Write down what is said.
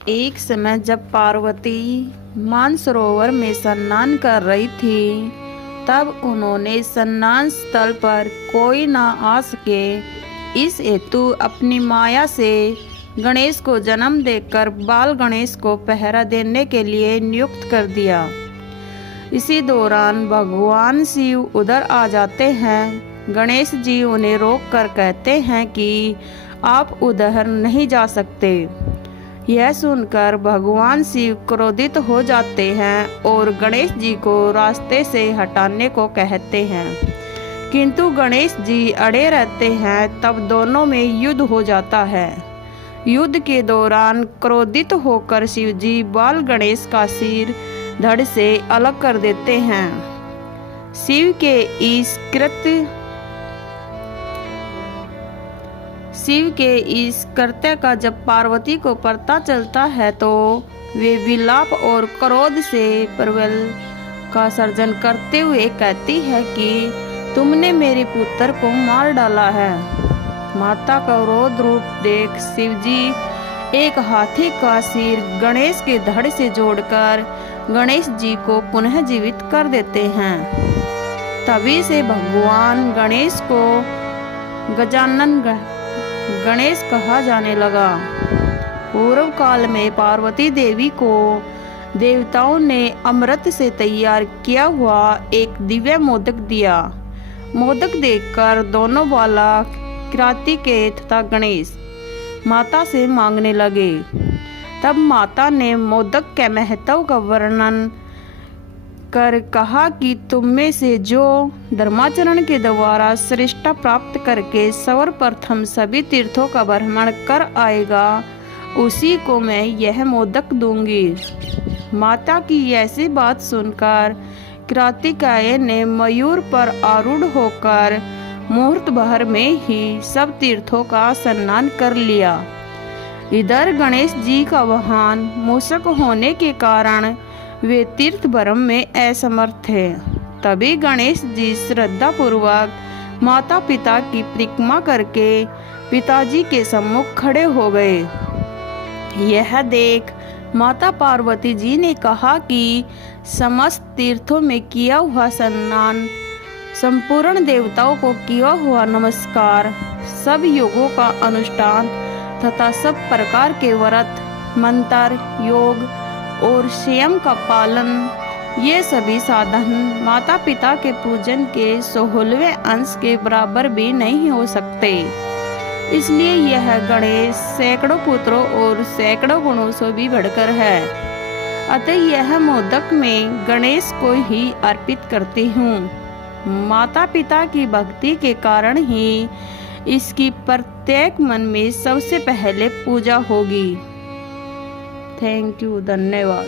एक समय जब पार्वती मानसरोवर में स्नान कर रही थी, तब उन्होंने स्नान स्थल पर कोई न आ सके, इस हेतु अपनी माया से गणेश को जन्म देकर बाल गणेश को पहरा देने के लिए नियुक्त कर दिया। इसी दौरान भगवान शिव उधर आ जाते हैं। गणेश जी उन्हें रोककर कहते हैं कि आप उधर नहीं जा सकते। यह सुनकर भगवान शिव क्रोधित हो जाते हैं और गणेश जी को रास्ते से हटाने को कहते हैं, किंतु गणेश जी अड़े रहते हैं। तब दोनों में युद्ध हो जाता है। युद्ध के दौरान क्रोधित होकर शिव जी बाल गणेश का सिर धड़ से अलग कर देते हैं। शिव के इस कृत्य का जब पार्वती को पता चलता है तो वे विलाप और क्रोध से प्रबल का सर्जन करते हुए कहती है कि तुमने मेरे पुत्र को मार डाला है। माता का क्रोध रूप देख शिवजी एक हाथी का सिर गणेश के धड़ से जोड़कर गणेश जी को पुनः जीवित कर देते हैं। तभी से भगवान गणेश को गजानन गणेश कहा जाने लगा। पूर्व काल में पार्वती देवी को देवताओं ने अमृत से तैयार किया हुआ एक दिव्य मोदक दिया। मोदक देखकर दोनों बालक कार्तिकेय तथा गणेश माता से मांगने लगे। तब माता ने मोदक के महत्व का वर्णन कर कहा कि तुम में से जो धर्माचरण के द्वारा श्रेष्ठता प्राप्त करके सर्वप्रथम सभी तीर्थों का भ्रमण कर आएगा, उसी को मैं यह मोदक दूंगी। माता की ऐसी बात सुनकर कार्तिकेय ने मयूर पर आरूढ़ होकर मुहूर्त भर में ही सब तीर्थों का स्नान कर लिया। इधर गणेश जी का वाहन मूषक होने के कारण वे तीर्थ भ्रमण में असमर्थ थे। तभी गणेश जी श्रद्धा पूर्वक माता पिता की परिक्रमा करके पिताजी के सम्मुख खड़े हो गए। यह देख माता पार्वती जी ने कहा कि समस्त तीर्थों में किया हुआ स्नान, संपूर्ण देवताओं को किया हुआ नमस्कार, सब योगों का अनुष्ठान तथा सब प्रकार के व्रत, मंत्र, योग और संयम का पालन, ये सभी साधन माता पिता के पूजन के 16वें अंश के बराबर भी नहीं हो सकते। इसलिए यह गणेश सैकड़ों पुत्रों और सैकड़ों गुणों से भी बढ़कर है। अतः यह मोदक में गणेश को ही अर्पित करती हूँ। माता पिता की भक्ति के कारण ही इसकी प्रत्येक मन में सबसे पहले पूजा होगी। थैंक यू, धन्यवाद।